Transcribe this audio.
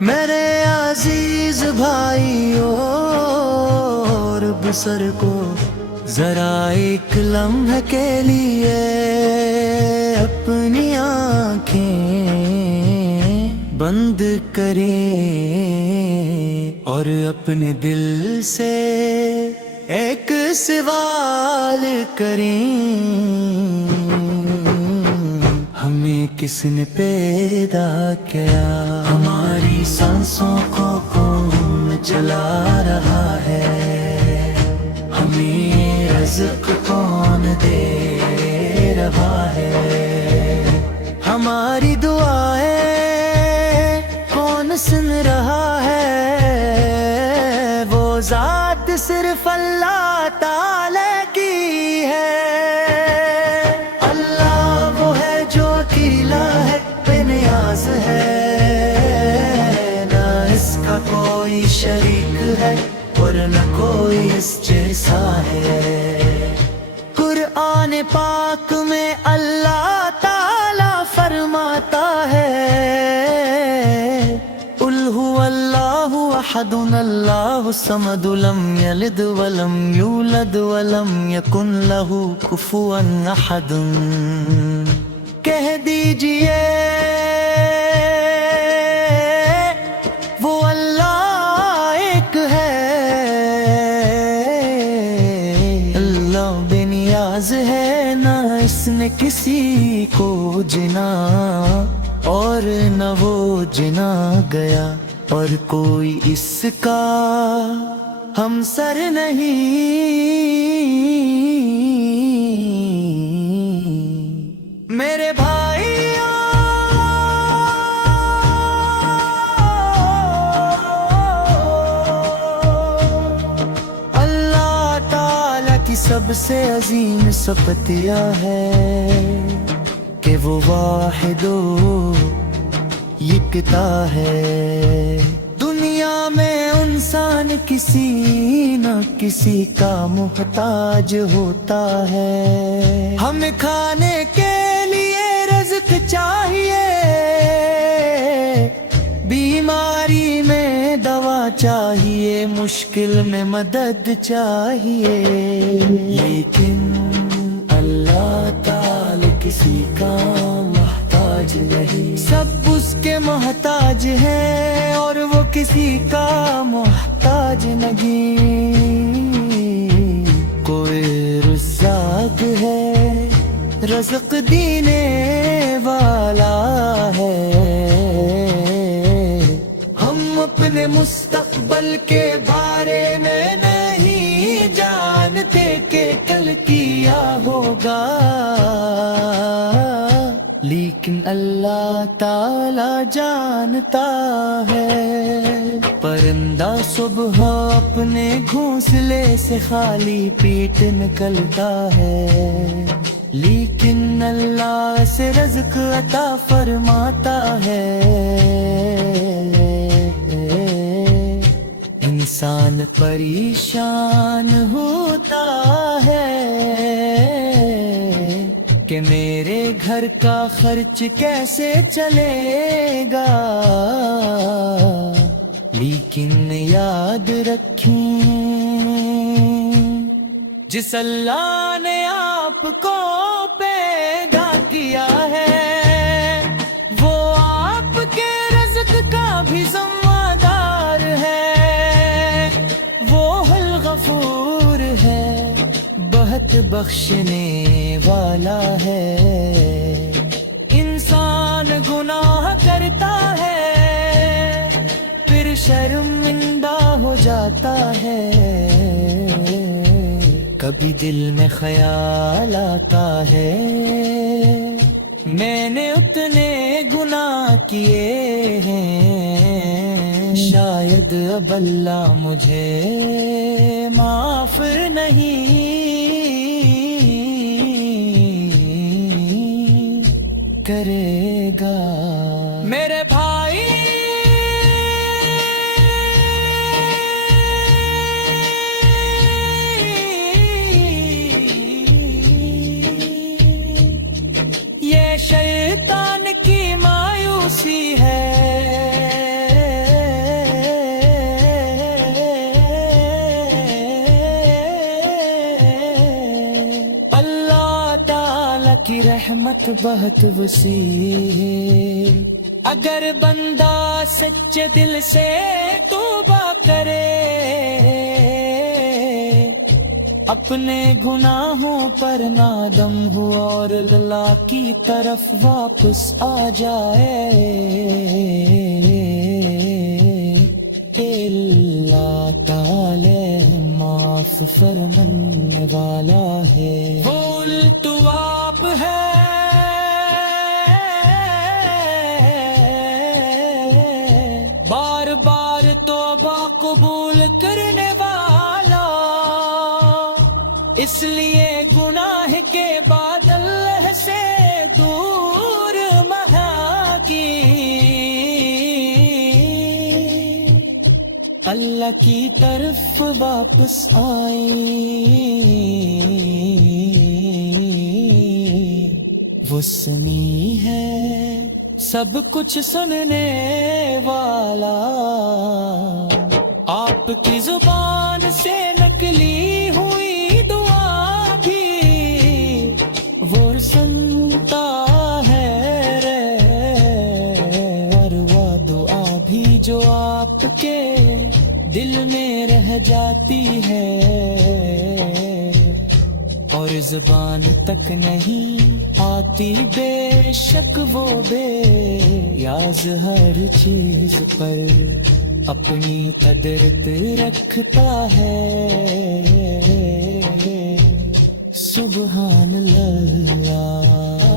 میرے عزیز بھائیوں رب سر کو ذرا ایک لمحے کے لیے اپنی آنکھیں بند کریں اور اپنے دل سے ایک سوال کریں، ہمیں کس نے پیدا کیا؟ ہماری سانسوں کو کون چلا رہا ہے؟ ہمیں رزق کون دے رہا ہے؟ ہماری دعائیں کون سن رہا ہے؟ وہ ذات صرف اللہ تعالی کی ہے۔ اللہ وہ ہے جو اکیلا ہے، بے نیاز ہے، نہ اس کا کوئی شریک ہے اور نہ کوئی اس جیسا ہے۔ قرآن پاک میں اللہ تعالی فرماتا ہے، قل هو اللہ احد اللہ الصمد لم یلد ولم یولد ولم یکن له کفوا احد۔ کہہ دیجئے وہ اللہ ایک ہے، اللہ بے نیاز ہے، نہ اس نے کسی کو جنا اور نہ وہ جنا گیا، اور کوئی اس کا ہمسر نہیں۔ میرے بھائیوں اللہ تعالی کی سب سے عظیم صفتیہ ہے کہ وہ واحد و یکتا ہے۔ دنیا میں انسان کسی نہ کسی کا محتاج ہوتا ہے۔ ہمیں کھانے کے لیے رزق چاہیے، بیماری میں دوا چاہیے، مشکل میں مدد چاہیے، لیکن اللہ تعالی کسی کا محتاج نہیں۔ سب اس کے محتاج ہیں اور وہ کسی کا محتاج نہیں۔ کوئی رزاق ہے، رزق دینے والا ہے۔ ہم اپنے مستقبل کے بارے میں نہیں جانتے کہ کل کیا ہوگا، لیکن اللہ تعالی جانتا ہے۔ پرندہ صبح اپنے گھونسلے سے خالی پیٹ نکلتا ہے، لیکن اللہ سے رزق عطا فرماتا ہے۔ انسان پریشان ہوتا ہے کہ میرے گھر کا خرچ کیسے چلے گا، لیکن یاد رکھیں جس اللہ نے آپ کو پیدا کیا ہے وہ آپ کے رزق کا بھی ذمہ دار ہے۔ وہ الغفور ہے، بہت بخشنے والا ہے۔ انسان گناہ کرتا ہے پھر شرمندہ ہو جاتا ہے، کبھی دل میں خیال آتا ہے میں نے اتنے گناہ کیے ہیں، شاید اب اللہ مجھے معاف نہیں کرے گا میرے بھائی یہ شیطان کی مایوسی ہے کی رحمت بہت وسیع ہے اگر بندہ سچے دل سے توبہ کرے اپنے گناہوں پر نادم ہو اور اللہ کی طرف واپس آ جائے اللہ تعالی معاف فرمانے والا ہے بول تو آپ ہے بار بار توبہ قبول کرنے والا اس لیے گناہ کے بعد اللہ سے دور مہا کی اللہ کی طرف واپس آئی وہ سمیع ہے سب کچھ سننے والا آپ کی زبان سے نکلی ہوئی دعا بھی وہ سنتا ہے رے اور وہ دعا بھی جو آپ کے دل میں رہ جاتی ہے اور زبان تک نہیں آتی بے شک وہ بے یاز ہر چیز پر اپنی قدرت رکھتا ہے سبحان اللہ